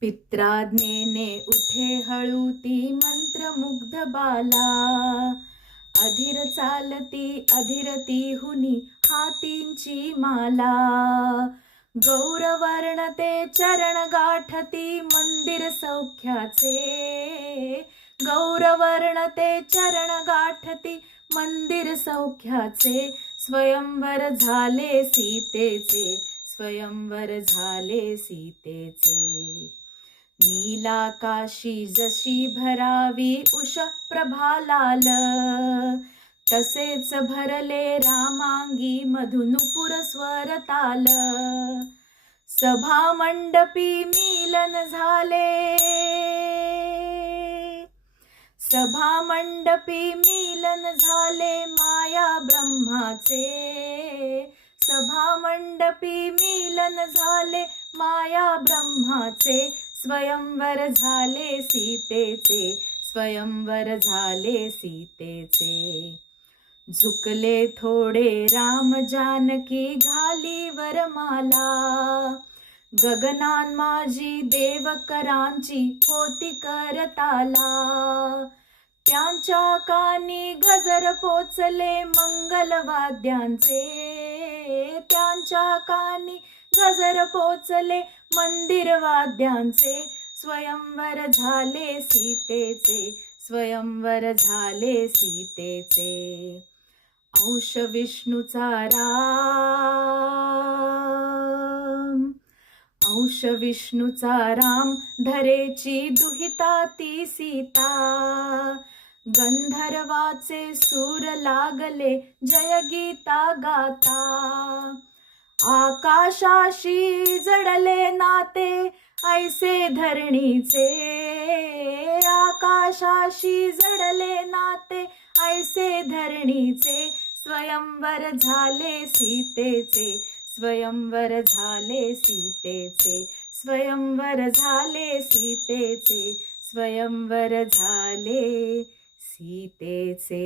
पित्राज्ञेने उठे हळूती मंत्रमुग्ध बाला, अधीर चालती अधीरती हुनी हातींची माला. गौरवर्ण ते चरण गाठती मंदिर सौख्याचे, गौरवर्ण ते चरण गाठती मंदिर सौख्याचे. स्वयंवर झाले सीतेचे, स्वयंवर झाले सीतेचे. नीलाकाशी जशी भरावी उष प्रभालाल, तसेच भरले रामांगी मधुनुपुर स्वरताल. सभा मंडपी मीलन झाले, सभा मंडपी मीलन झाले माया ब्रह्माचे, सभा मंडपी मीलन झाले माया ब्रह्माचे. स्वयंवर झाले सीतेचे, स्वयंवर झाले सीतेचे. झुकले थोडे राम जानकी घाली वरमाला, गगनान माझी देवकरांची होती करताला. त्यांच्या कानी गजर पोचले मंगलवाद्यांचे, त्यांच्या कानी गजर पोचले मंदिर वाद्यांचे. स्वयंवर झाले सीतेचे, स्वयंवर झाले सीतेचे. अंश विष्णूचा राम, अंश विष्णूचा राम धरेची दुहिता ती सीता. गंधर्वाचे सूर लागले जय गीता गाता. आकाशाशी जडले नाते ऐसे धरणीचे, आकाशाशी जडले नाते ऐसे धरणीचे. स्वयंवर झाले सीतेचे, स्वयंवर झाले सीतेचे. स्वयंवर झाले सीतेचे, स्वयंवर झाले सीतेचे.